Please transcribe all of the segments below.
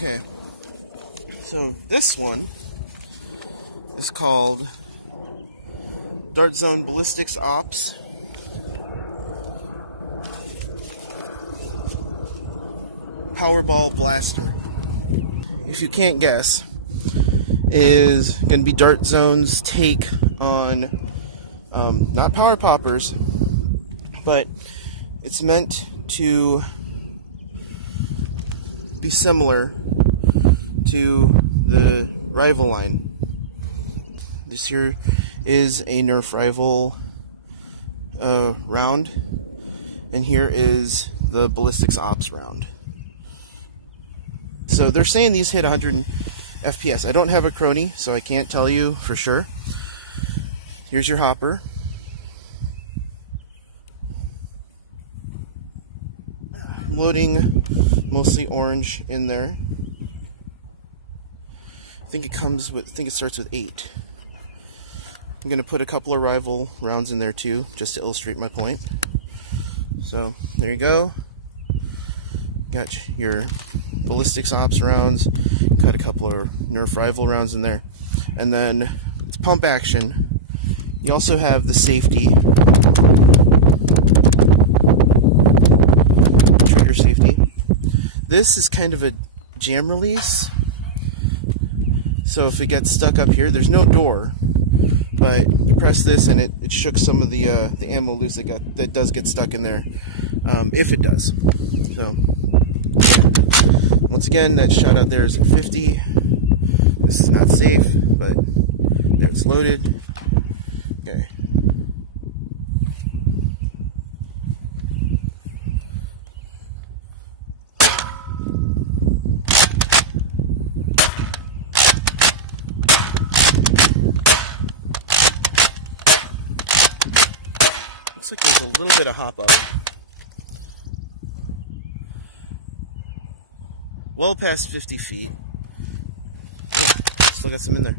Okay, so this one is called DartZone BallistixOps Powerball Blaster. If you can't guess, is going to be DartZone's take on not power poppers, but it's meant to be similar to the rival line. This here is a Nerf rival round, and here is the BallistixOps round. So they're saying these hit 100 FPS. I don't have a crony, so I can't tell you for sure. Here's your hopper. I'm loading mostly orange in there. I think it starts with 8. I'm going to put a couple of rival rounds in there too, just to illustrate my point. So there you go. Got your BallistixOps rounds. Got a couple of Nerf rival rounds in there, and then it's pump action. You also have the safety, trigger safety. This is kind of a jam release. So if it gets stuck up here, there's no door, but you press this and it shook some of the ammo loose that does get stuck in there, if it does. So once again, that shot out there is at 50. This is not safe, but there it's loaded. Okay. Looks like there's a little bit of hop up. Well past 50 feet. Still got some in there.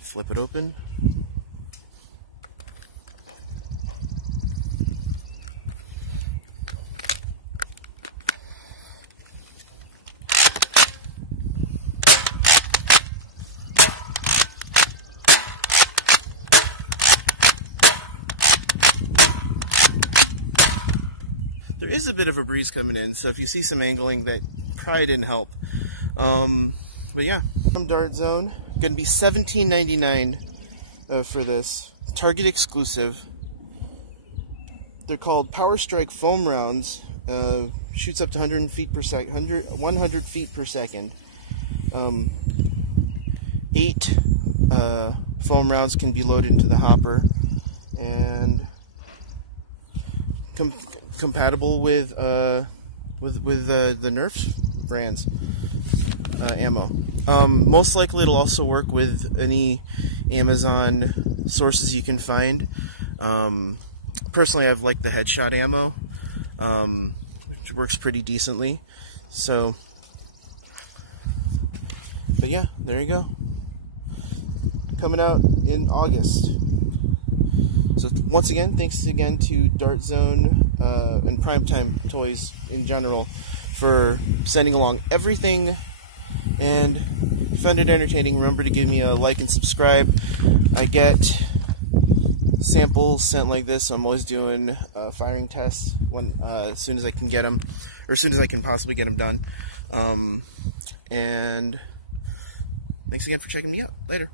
Flip it open. There is a bit of a breeze coming in, so if you see some angling, that probably didn't help. But yeah, from DartZone, going to be $17.99 for this. Target exclusive. They're called Power Strike foam rounds. Shoots up to 100 feet per second. 8 foam rounds can be loaded into the hopper, and compatible with the Nerf brands ammo. Most likely it'll also work with any Amazon sources you can find. Personally, I've liked the headshot ammo, which works pretty decently. So, but yeah, there you go. Coming out in August. So once again, thanks again to DartZone and Primetime Toys in general for sending along everything, and found it entertaining. Remember to give me a like and subscribe. I get samples sent like this, so I'm always doing firing tests as soon as I can get them, or as soon as I can possibly get them done. And thanks again for checking me out. Later.